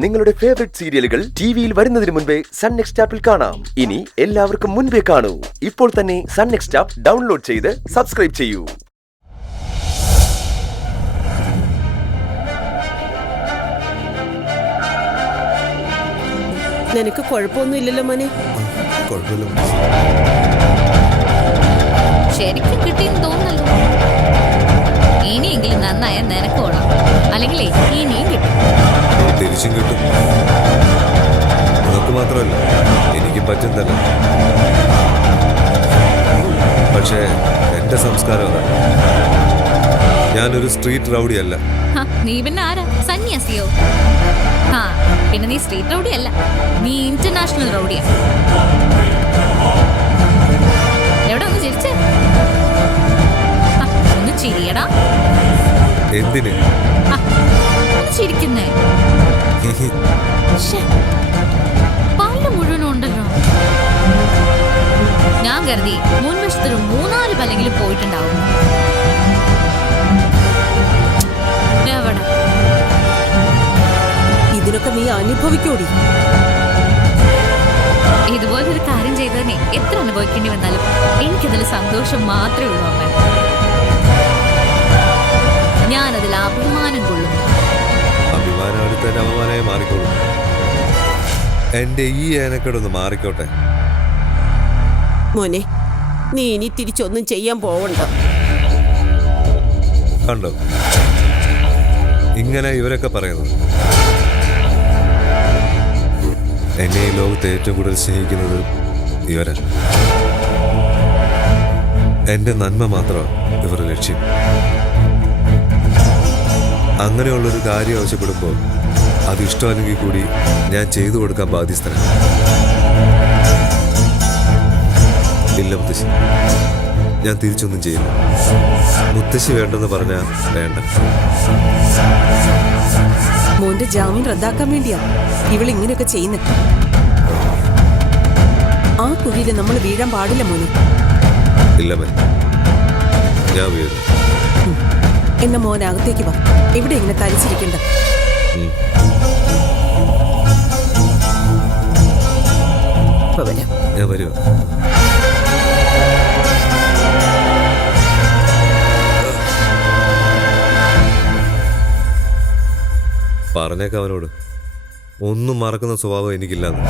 നിങ്ങളുടെ ഫേവറേറ്റ് സീരിയലുകൾ ടിവിയിൽ വരുന്നതിന് മുൻപേ സൺ നെക്സ്റ്റ് ആപ്പിൽ കാണാം. ഇനി എല്ലാവർക്കും മുൻപേ കാണൂ. ഇപ്പോൾ തന്നെ സൺ നെക്സ്റ്റ് ആപ്പ് ഡൗൺലോഡ് ചെയ്ത് സബ്സ്ക്രൈബ് ചെയ്യൂ. നിനക്ക് കുഴപ്പമൊന്നുമില്ലല്ലോ മോനെ? ശരിക്കും കിട്ടിയെന്ന് തോന്നുന്നല്ലോ. ഇനിയെങ്കിലും നന്നായ നിനക്കോളാം, അല്ലെങ്കിൽ ഇനിയും കിട്ടും. തിരിച്ചും കിട്ടും. നമുക്ക് മാത്രമല്ല, എനിക്കും പറ്റും തന്നെ. പക്ഷേ എന്റെ സംസ്കാരം അതാണ്. ഞാനൊരു സ്ട്രീറ്റ് റൗഡിയല്ല. നീ പിന്നെ ആരാ? സന്യാസിയോ? പിന്നെ നീ സ്ട്രീറ്റ് റൗഡി അല്ല, നീ ഇന്റർനാഷണൽ റൗഡിയാ. എവിടെ ഒന്ന് ചിരിച്ചേ? ഒന്ന് ചിരിയടാ. എന്തിന് ചിരിക്കുന്നേ? പല്ല് മുഴുവനും ഉണ്ടല്ലോ. ഞാൻ കരുതി മുൻവശത്തൊരു 3-4 പല്ലെങ്കിലും പോയിട്ടുണ്ടാവും. എവിടെ? ഇതിനൊക്കെ നീ അനുഭവിക്കൂടി. ഇതുപോലൊരു കാര്യം ചെയ്തതിനെ എത്ര അനുഭവിക്കേണ്ടി വന്നാലും എനിക്കതിൽ സന്തോഷം മാത്രമേ ഉള്ളൂ അമ്മ. ഞാനതിൽ അഭിമാനം കൊള്ളുന്നു. അഭിമാനം അടുത്തതിന്റെ അപമാനമായി മാറിക്കോളൂ. എന്റെ ഈ ഏനക്കേടൊന്ന് മാറിക്കോട്ടെ. മോനെ, നീ ഇനി തിരിച്ചൊന്നും ചെയ്യാൻ പോവണ്ട. കണ്ടോ ഇങ്ങനെ ഇവരൊക്കെ പറയുന്നത്? എന്നെ ഈ ലോകത്ത് ഏറ്റവും കൂടുതൽ സ്നേഹിക്കുന്നത് ഇവരാ. എന്റെ നന്മ മാത്രമാണ് ഇവരുടെ ലക്ഷ്യം. അങ്ങനെയുള്ളൊരു കാര്യം ആവശ്യപ്പെടുമ്പോൾ അത് ഇഷ്ടമല്ലെങ്കിൽ കൂടി ഞാൻ ചെയ്തു കൊടുക്കാൻ ബാധ്യസ്ഥനാണ്. ഇല്ല മുത്തശ്ശി, ഞാൻ തിരിച്ചൊന്നും ചെയ്യില്ല. മുത്തശ്ശി വേണ്ടെന്ന് പറഞ്ഞാൽ വേണ്ട. മോന്റെ ജാമ്യം റദ്ദാക്കാൻ വേണ്ടിയാ ഇവളിങ്ങനെയൊക്കെ ചെയ്യുന്നത്. ആ കുഴിയിൽ നമ്മൾ വീഴാൻ പാടില്ല മോനെ. ഇല്ല മേ, ഞാൻ വീഴും. എന്ന മോൻ അകത്തേക്ക് വാ. ഇവിടെ ഇങ്ങനെ തരിച്ചിരിക്കണ്ട. ഞാൻ വരുവാ. പറഞ്ഞേക്കാം അവനോട്, ഒന്നും മറക്കുന്ന സ്വഭാവം എനിക്കില്ലാന്ന്.